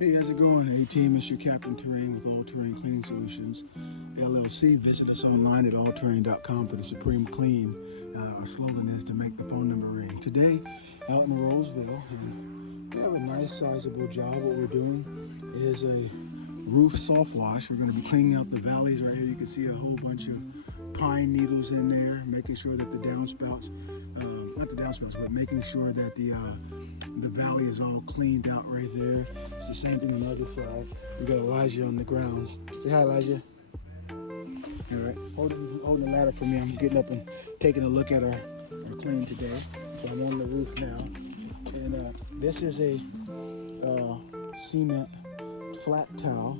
Hey, how's it going? Hey team, it's your Captain Terrain with All Terrain Cleaning Solutions, LLC. Visit us online at allterrain.com for the Supreme Clean. Our slogan is to make the phone number ring. Today, out in Roseville, and we have a nice sizable job. What we're doing is a roof soft wash. We're going to be cleaning out the valleys right here. You can see a whole bunch of pine needles in there, making sure that the downspouts, not the downspouts, but making sure that the valley is all cleaned out right there. It's the same thing on the other side. We got Elijah on the ground. Say hi, Elijah. All right, holding the ladder for me. I'm getting up and taking a look at our cleaning today. So I'm on the roof now, and this is a cement flat tile.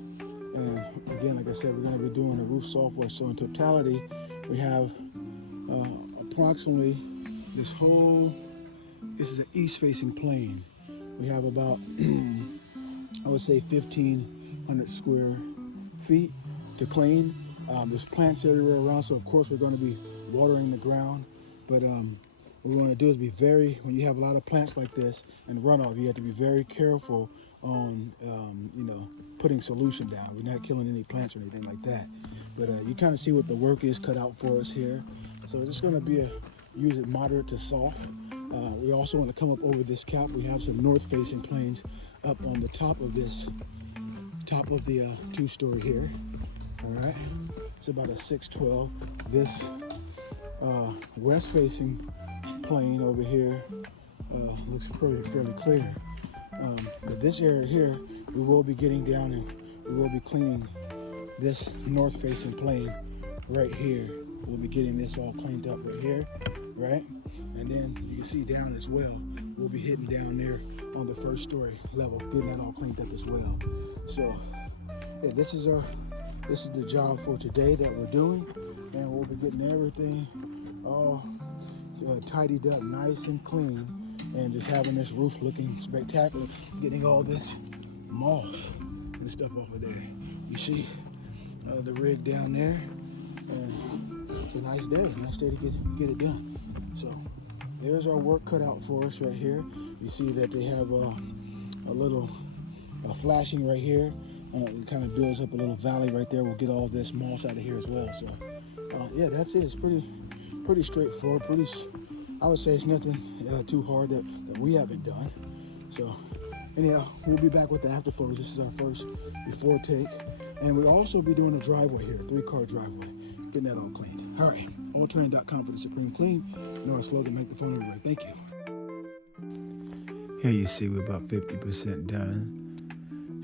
And again, like I said, we're going to be doing a roof soft wash. So in totality, we have approximately this is an east-facing plane. We have about, I would say 1,500 square feet to clean. There's plants everywhere around, so of course we're going to be watering the ground. But what we want to do is be when you have a lot of plants like this and runoff, you have to be very careful on, putting solution down. We're not killing any plants or anything like that. But you kind of see what the work is cut out for us here. So it's going to be use it moderate to soft. We also want to come up over this cap. We have some north-facing planes up on the top of the two-story here. All right, it's about a 612. This west-facing plane over here looks fairly clear. But this area here, we will be getting down and we will be cleaning this north-facing plane right here. We'll be getting this all cleaned up right here, right? And then you can see down as well, we'll be hitting down there on the first story level, getting that all cleaned up as well. So yeah, this is the job for today that we're doing, and we'll be getting everything all tidied up nice and clean, and just having this roof looking spectacular, getting all this moss and stuff off of there. You see the rig down there, and it's a nice day to get it done. So there's our work cut out for us right here. You see that they have a little flashing right here. It kind of builds up a little valley right there. We'll get all this moss out of here as well. So yeah, that's it. It's pretty straightforward. I would say it's nothing too hard that we haven't done. So anyhow, we'll be back with the after photos. This is our first before take. And we'll also be doing a driveway here, a 3-car driveway, getting that all cleaned. All right, allterrain.com for the Supreme Clean. You know our slogan, make the phone number right. Thank you. Here you see we're about 50% done.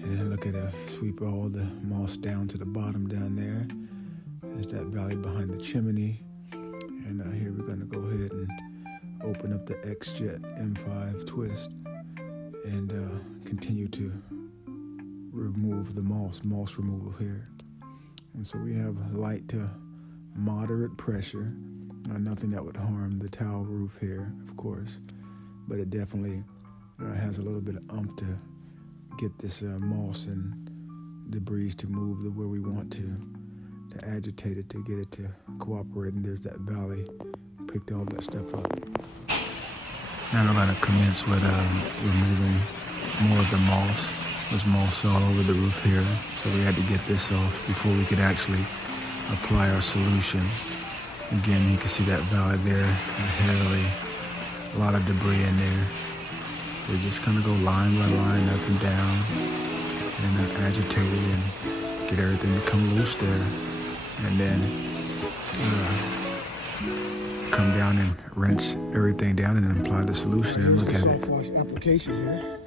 And then look at it, sweep all the moss down to the bottom down there. There's that valley behind the chimney. And here we're gonna go ahead and open up the X-Jet M5 twist and continue to remove the moss removal here. And so we have light to moderate pressure, nothing that would harm the tile roof here, of course, but it definitely has a little bit of oomph to get this moss and debris to move the way we want to agitate it, to get it to cooperate. And there's that valley, picked all that stuff up. Now we're going to commence with removing more of the moss. There's moss all over the roof here, so we had to get this off before we could actually apply our solution. Again, you can see that valley there, heavily, a lot of debris in there. We just kind of go line by line, up and down, and agitate it and get everything to come loose there. And then come down and rinse everything down and then apply the solution and look at it. Soft wash application here.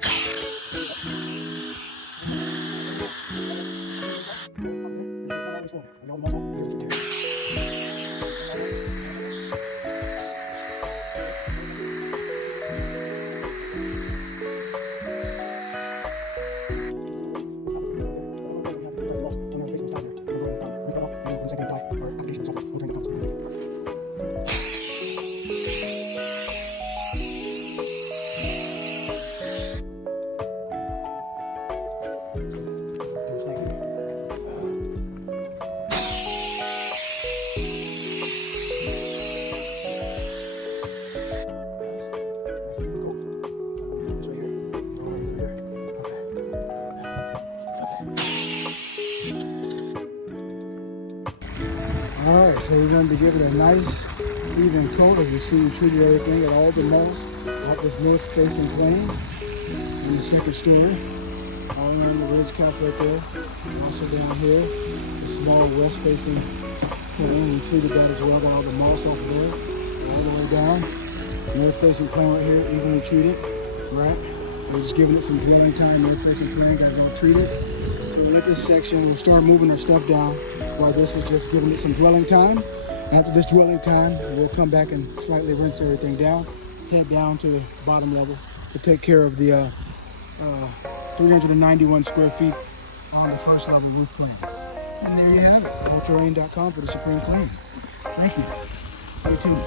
So we're going to be giving it a nice even coat. As you see, we treated everything at all the moss off this north facing plane in the second story. All around the ridge cap right there. Also down here, the small west facing plane. We treated that as well. Got all the moss off of there. All the way down. North facing plane right here, evenly treated. Right? So we're just giving it some dwelling time. North facing plane, got to go treat it. So with this section, we'll start moving our stuff down while this is just giving it some dwelling time. After this dwelling time, we'll come back and slightly rinse everything down, head down to the bottom level to take care of the 391 square feet on the first level roof plane. And there you have it, allterraine.com for the Supreme Clean. Thank you. Stay tuned.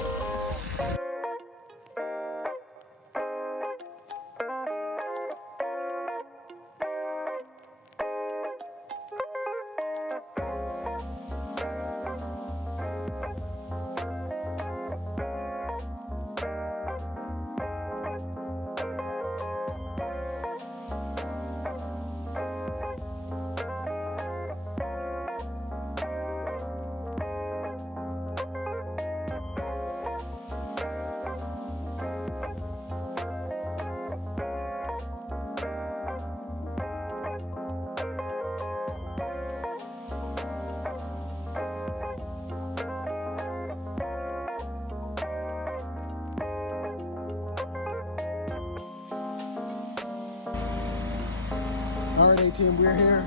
All right, A-Team, we're here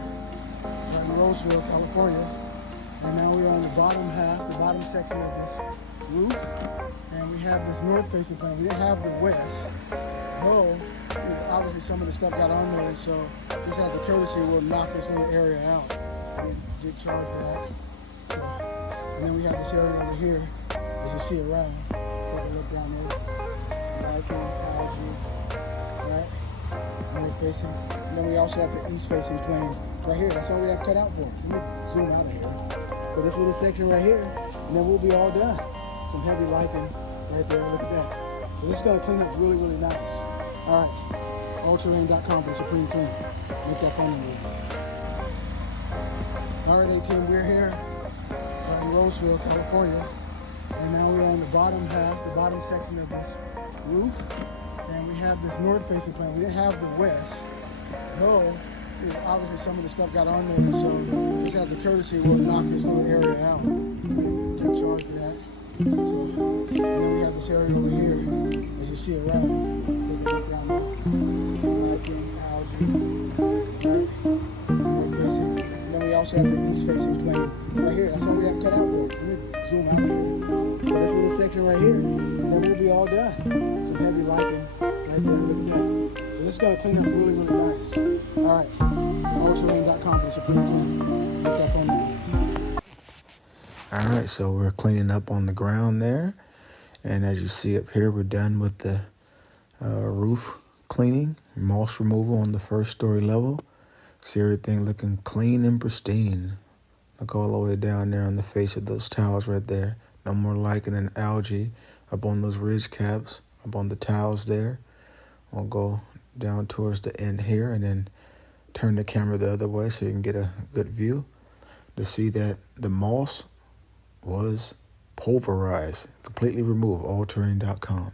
in Roseville, California, and now we're on the bottom half, the bottom section of this roof, and we have this north-facing plane. We didn't have the west, though obviously some of the stuff got on there, and so just out of courtesy, we'll knock this little area out. We did charge for that. So, and then we have this area over here, as you see around. Take a look down there. Lichen, algae, right? North facing. And then we also have the east facing plane right here. That's all we have cut out for us. Let me zoom out of here. So this little section right here, and then we'll be all done. Some heavy lichen right there. Look at that. So this is going to clean up really, really nice. All right. allterraine.com for the Supreme Clean. Make that phone number. All right, A-Team, we're here in Roseville, California, and now we're on the bottom half, the bottom section of this roof. And we have this north-facing plane. We didn't have the west, though obviously some of the stuff got on there, and so just out of courtesy, we'll knock this little area out. We did charge for that. So, and then we have this area over here, as you see around. Take a look down there. Lichen, algae, right? North-facing. And then we also have the east-facing plane right here. That's all we have cut out for us. Let me zoom out of here. So this little section right here, and then we'll be all done. Some heavy lichen right there, look at that. So this is going to clean up really, really nice. All right, allterraine.com for the Supreme Clean. Make that phone number. All right, so we're cleaning up on the ground there. And as you see up here, we're done with the roof cleaning, moss removal on the first story level. See everything looking clean and pristine. Look all the way down there on the face of those tiles right there. No more lichen and algae up on those ridge caps, up on the tiles there. I'll go down towards the end here and then turn the camera the other way so you can get a good view to see that the moss was pulverized, completely removed, allterraine.com.